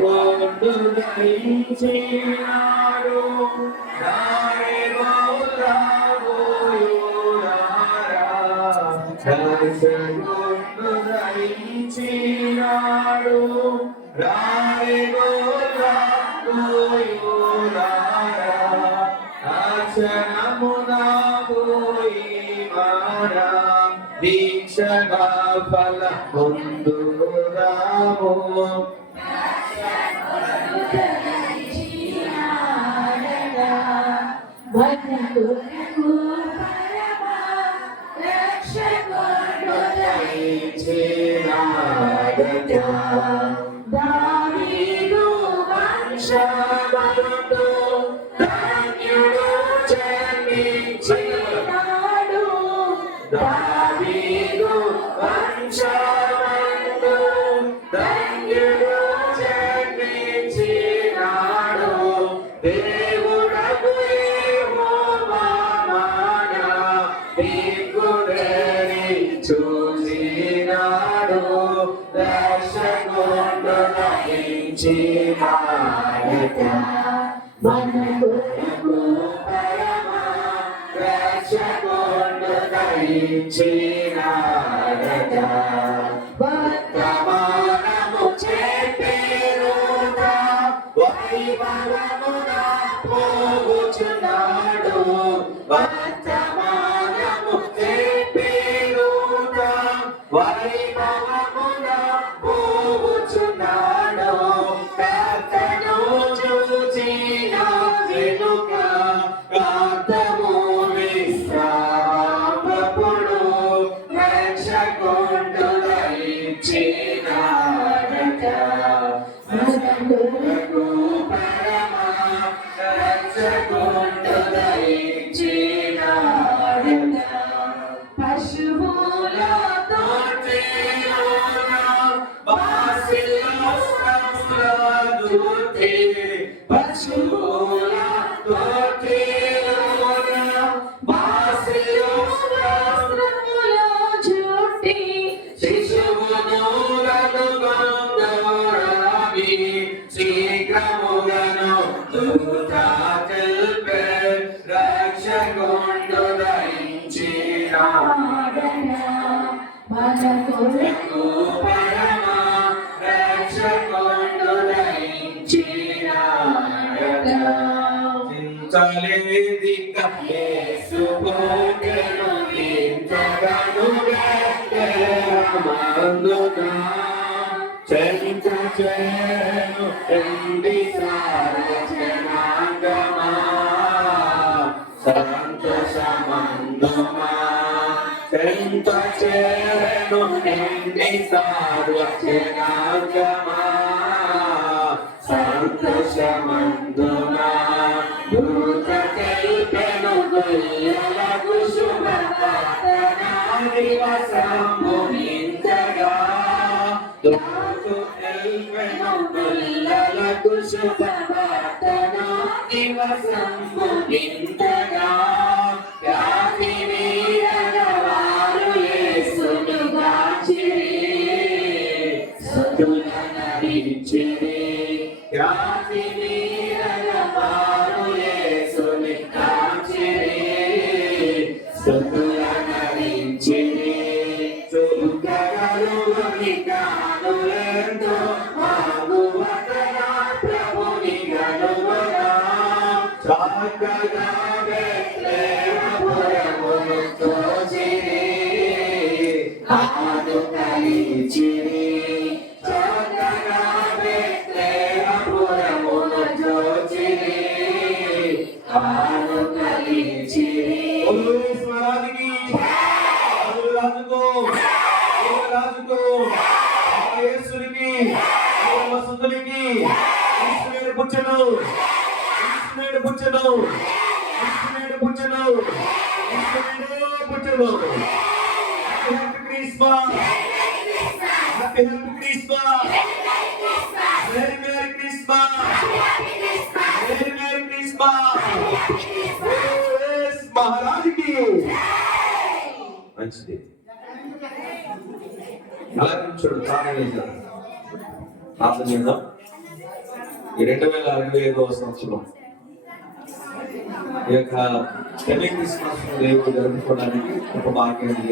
కొండు ధరించినాడు కొండు ధరించినాడు దీక్షగా ఫల పొందురాము దావీదు వంశమందు ధన్యుడు జన్మించినాడు దావీదు వంశమందు ధన్యుడు జన్మించినాడు దేవుడకు యెహోవా మన దిక్కుడని చూసినాడు రక్షకుడు నయించినాడట మన కొరకు పరమ రక్షకుడు నయించినాడట వర్తమానము చెప్పేరుట వైభవమున పోవుచున్నాడు వర్తమానము చెప్పేరుట వైభవమున పోవుచున్నాడు కర్తను చూచిన వెనుక కాంతము విశ్రామపుడు రక్షకుండు దయించినాడట మనకు పరమ రక్షకుండు దయించినాడట పశువులతో శీఘ్రముగను రక్షకుండు దయించినాడట మన కొరకు పరమ రక్షకుండు దయించినాడట చింతలేదిక యేసు పోకెను ఇంతగాను మందుగా చరిత చేను ఎండి సారచనాగమా సంతోషమందుమా ఎంత చేను ఎండి సారచనాగమా సంతోషమందుమా దూత కల్పెను గుయ్యలకు శుభవార్తన దివసము ఇంతగా దూత కల్పెను గుయ్యలకు శుభవార్తన దివసము ఇంతగా వ్యాధి వీరవారు యేసును గాచిరి సుతులనరించిరి వ్యాధి వీరవారు యేసుని గాచిరి సుతులనరించిరి చుక్కగలుగుని కానులెంతో ఆగువదన ప్రభుని గలుగునా చక్కగా బెత్లెహేమును చూచిరి ఆదు కలిచిరి చక్కగా బెత్లెహేమును చూచిరి ఆదు కలిచిరి రాజుకు యేసునికి వసతులకి ఇస్రాయేలు పుచ్చను హ్యాపీ క్రిస్మస్ Merry Christmas మహారాజుకి మంచిది అలా చూడు ప్రార్థన చేద్దాం 2025వ సంవత్సరం ఈ యొక్క సెమీ క్రిస్మస్ దేవుడు జరుపుకోవడానికి ఒక భాగ్యాన్ని